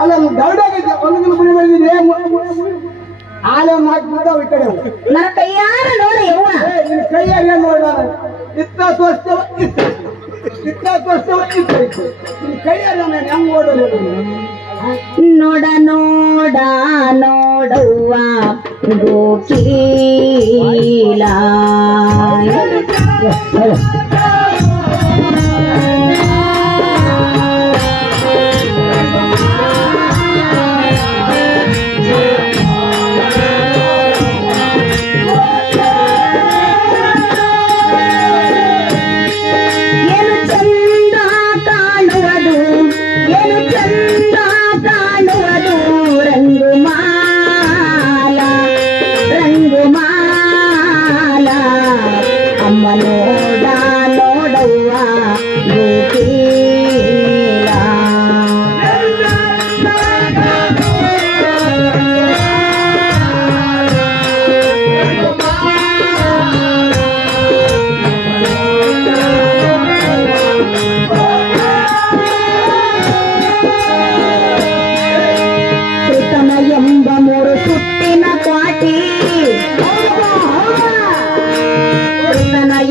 ಅಲ್ಲ ಡೌಟ್ ಆಗೈತೆ ಒಂದು ಪುಡಿ ಮಾಡಿದ್ರೆ ಹಾಲು ಹಾಕ್ಬಿಟ್ಟು ಈ ಕಡೆ ನನ್ನ ಕೈಯಾರ ನೋಡಿ ಯವ್ವ ನಿನ್ನ ಕೈಯಾಗ ನೋಡ ಇತ್ತ ತೋರಿಸ್ತವ ಇತ್ತ ತೋರಿಸ್ತವ ನಿನ್ನ ಕೈಯಾಗ ನಾನು ಹೆಂಗ್ ಓಡೋದು ನೋಡ ನೋಡ ನೋಡುವ ಗೋಕೀಲ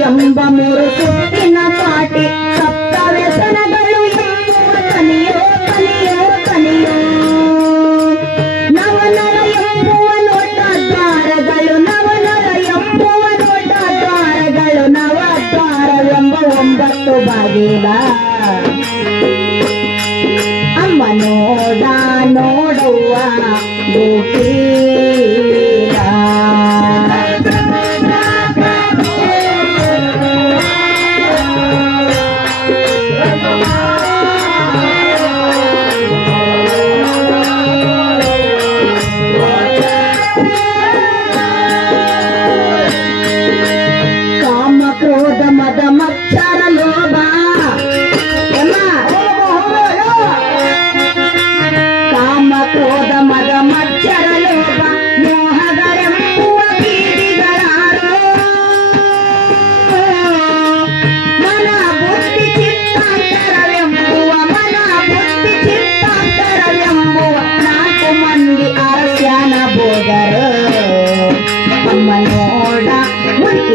ಎಂಬ ಮೂರು ಸುತ್ತಿನ ಪಾಟಿ ಸಪ್ತ ವ್ಯಸನಗಳು ಕನಿಯೋ ಕನಿಯೋ ಕನಿಯೋ ನವನರ ಎಂಬುವ ನೋಟ ದ್ವಾರಗಳು ನವನರ ಎಂಬುವ ನೋಟ ದ್ವಾರಗಳು ನವದ್ವಾರವೆಂಬ 9 ಬಾಗಿಲ ಅಮ್ಮ ನೋಡ ನೋಡುವ ಗೋಕೀಲ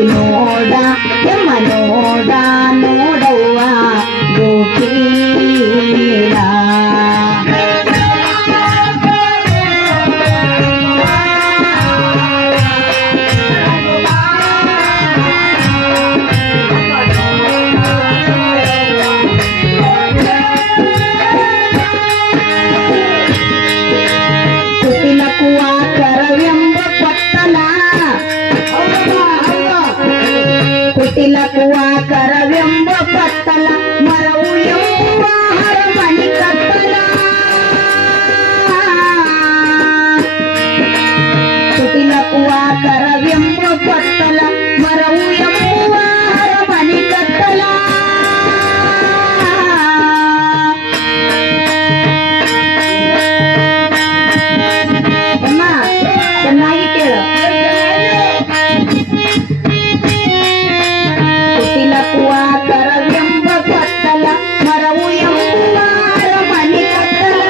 ನೋಡ ಎಮ್ಮ ನೋಡ ನೋಡವ್ವ ಗೋಕೀಲ ಕುಟಿಲ ಕುವಾಕರವೆಂಬ ಪತ್ತಲ ಕುಟಿಲ ಕುವಾಕರವೆಂಬ ಪತ್ತಲ ಮರವು ಎಂಬ ಹರಮಣಿ ಕತ್ತಲ ಕುಟಿಲ ಕುವಾಕರವೆಂಬ ಪತ್ತಲ ಮರವು ಎಂಬ ಹರಮಣಿ ಕತ್ತಲ ಅಮ್ಮ ಚೆನ್ನಾಗಿ ಕೇಳು ಕುವಾಕರವೆಂಬ ಪತ್ತಲ ಮರವು ಎಂಬ ಅರಮನೆ ಕತ್ತಲ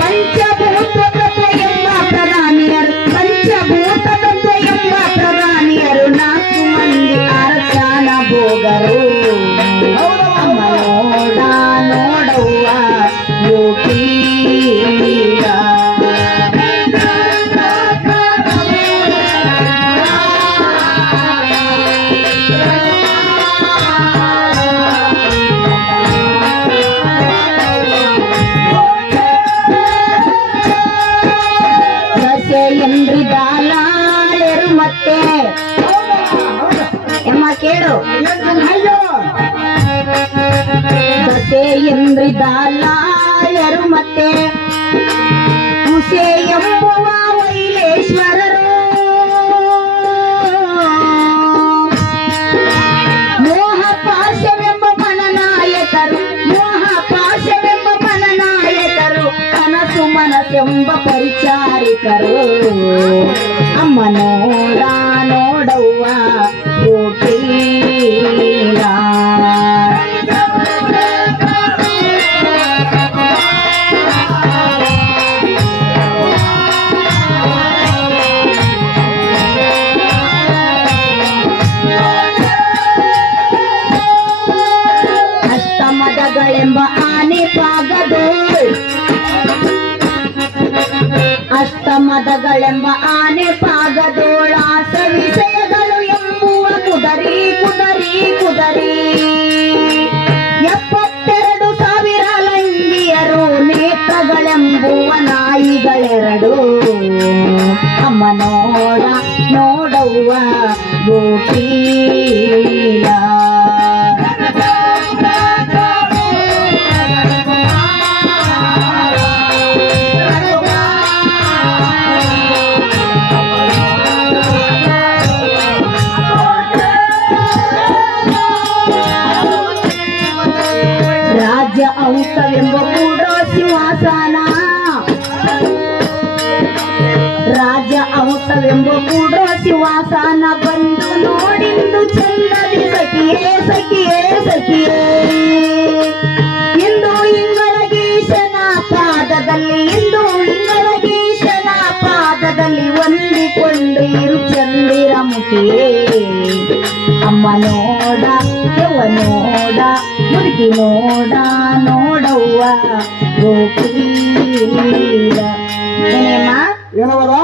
ಪಂಚಭೂತ ತತ್ವ ಎಂಬ ಪ್ರಧಾನಿಯರು ಪಂಚಭೂತ ತತ್ವ ಎಂಬ ಪ್ರಧಾನಿಯರು 4 ಮಂದಿ ಅರಸನ ಭೋಗರು ಅಮ್ಮ ನೋಡ ನೋಡವ್ವ ಗೋಕೀಲ ಎಂದ್ರಿ ದಾಲಾಳೆರು ಮತ್ತೆ ಎಮ್ಮ ಕೇಳು ದಸೆ ಎಂದ್ರಿ ದಾಲಾಳೆರು ಮತ್ತೆ ಉಸೆ ಎಂಬುವ ವೈಲೇಶ್ವರರು ಮೋಹಪಾಶವೆಂಬ ಮನನಾಯಕರು ಮೋಹಪಾಶವೆಂಬ ಮನನಾಯಕರು ಕನಸು ಮನಸೆಂಬ ಪರಿಚಾರಿಕರು ಅಮ್ಮ ನೋಡ ನೋಡವ್ವ ಕೋಕಿಲ ಅಷ್ಟಮದಗಳೆಂಬ ಆನೆ ಪಾಗದೋಳ್ ಅಷ್ಟಮದಗಳೆಂಬ ಆನೆ ಪಾಗದೋಳಾಸ ವಿಷಯಗಳು ಎಂಬುವ ಕುದರಿ ಕುದರಿ ಕುದರಿ 72,000 ಲಂಗಿಯರು ನೇತ್ರಗಳೆಂಬುವ ನಾಯಿಗಳೆರಡು ಅಮ್ಮ ನೋಡ ನೋಡವ್ವ ಗೋಕೀಲ ರಾಜ್ಯ ಔತವೆಂಬ ಕೂಡೋ ಸಿಂಹಾಸನ ರಾಜ್ಯ ಔತವೆಂಬ ಕೂಡೋ ಸಿಂಹಾಸನ ಬಂದು ನೋಡಿಂದು ಚಂದದಿ ಸಖಿಯೇ ಸಖಿಯೇ ಸಖಿಯೇ ಇಂದು ಇಂಗಳಗೀಶನ ಪಾದದಲ್ಲಿ ಇಂದು ಇಂಗಳಗೀಶನ ಪಾದದಲ್ಲಿ ಹೊಂದಿಕೊಂಡು ಇರು ಚಂದಿರ ಮುಖಿಯೇ ಅಮ್ಮ ನೋಡ ಯವ್ವ ನೋಡ ಮುದುಕಿ ನೋಡ ನೋಡವ್ವ ಗೋಕುಲ ಏನೇಮ್ಮ ಏನವರ